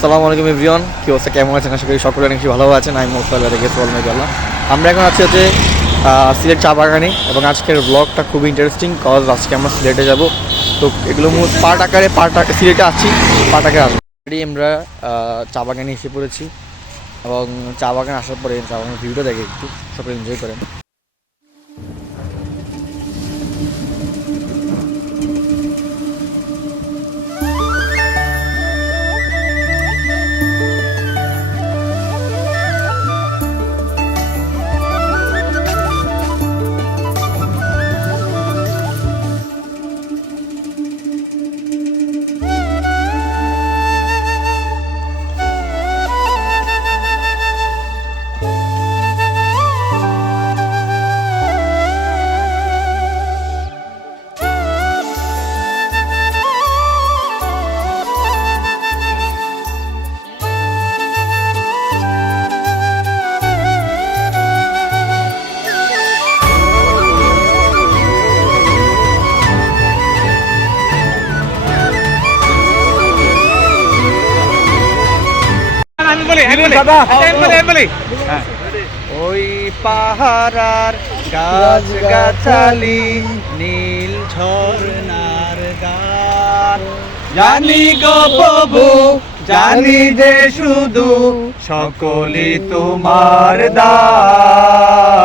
আসসালামু আলাইকুম, এভরিওয়ান। কি অবস্থা? কেমন আছেন? আশা করি সকলে অনেক ভালো আছেন। আমি মোফাল থেকে সোয়াল মেঘাল্লা আমরা এখন আছি হচ্ছে সিলেট চা বাগানে এবং আজকের ব্লগটা খুব ইন্টারেস্টিং কজ আজকে আমরা সিলেটে যাব। তো এগুলো মূল পার্ট আকারে পার্ট সিলেটে আছি পার্ট আকারে আসব। Already আমরা চা বাগানে এসে পড়েছি। এবং চা বাগানে আসার পরে চা বাগানের ভিউটা দেখে একটু, সকলে এনজয় করেন। ওই পাহারার গাছ গাছালি নীল ঝর্ণার গান। জানি গো প্রভু জানি যে শুধু সকলে তোমার দান।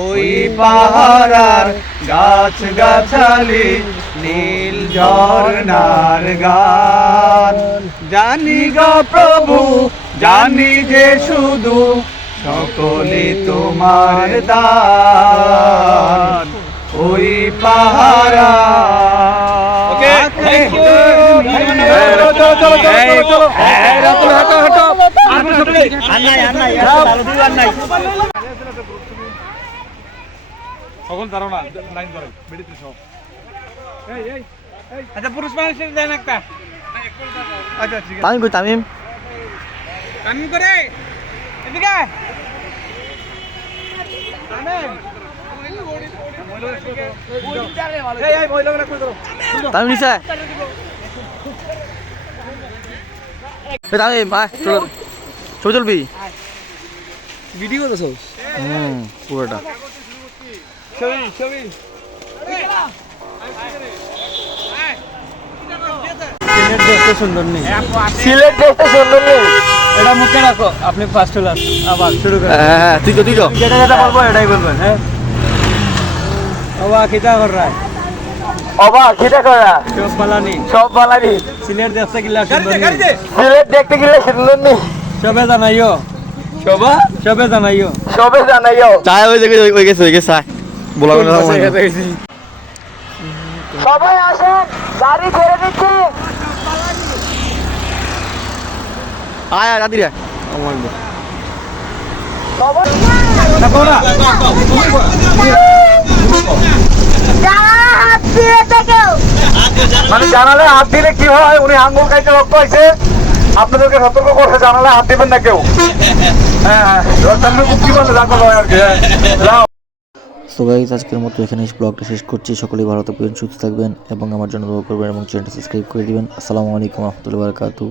ওই পাহারার গাছ গাছালি নীল ঝর্ণার গান। জানি গো প্রভু জানি যে শুধু সকলে তোমার দান। ওই পাহারা লাইন ধরে আচ্ছা পুরুষ মানুষের দেন একটা। আচ্ছা ঠিক আছে তামিম তামিম? কানুন করে। এদিকে তামিম। তামিম চলো। ছবি তুলবি? ভিডিও হুম পুরোটা। ছবি, ছবি। সিলেট সুন্দর নেই। সিলেট দেখতে সুন্দর নেই। এটা মুখে রাখো। আপনি ফার্স্ট হলাম আবার শুরু করেন। হ্যাঁ হ্যাঁ তুই তো তুই তো যেটা যেটা বলব এটাই বলবেন হ্যাঁ? বাবা খিতা কর রা অবাক কিটা করা সব পালানি সব বালারি সিলেট দেখতে গিলা সুন্দর গাড়িতে, সিলেট দেখতে গেলে সুন্দর নেই। সবে জানাইও। সবা সবে জানাইও। সবে জানাইও। চাই ওই জায়গায় ওই গেছে ওই গেছে বলা সবাই আসেন গাড়ি ছেড়ে দিচ্ছি আয় আয় দাদিরা আমার মানে জানালে হাত দিলে কি হয়? উনি আঙ্গুল খাইতে রক্ত হয়েছে আপনাদেরকে সতর্ক করছে জানালে হাত দিবেন না কেউ। হ্যাঁ হ্যাঁ। আর কি। হ্যাঁ সো গাইজ আজকের মতো এখানে ব্লগটা শেষ করছি। সকলেই ভালো থাকবেন সুস্থ থাকবেন এবং আমার জন্য দোয়া করবেন এবং চ্যানেলটা সাবস্ক্রাইব করে দিবেন। আসসালামু আলাইকুম রহমতুল্লাহ বারকাতু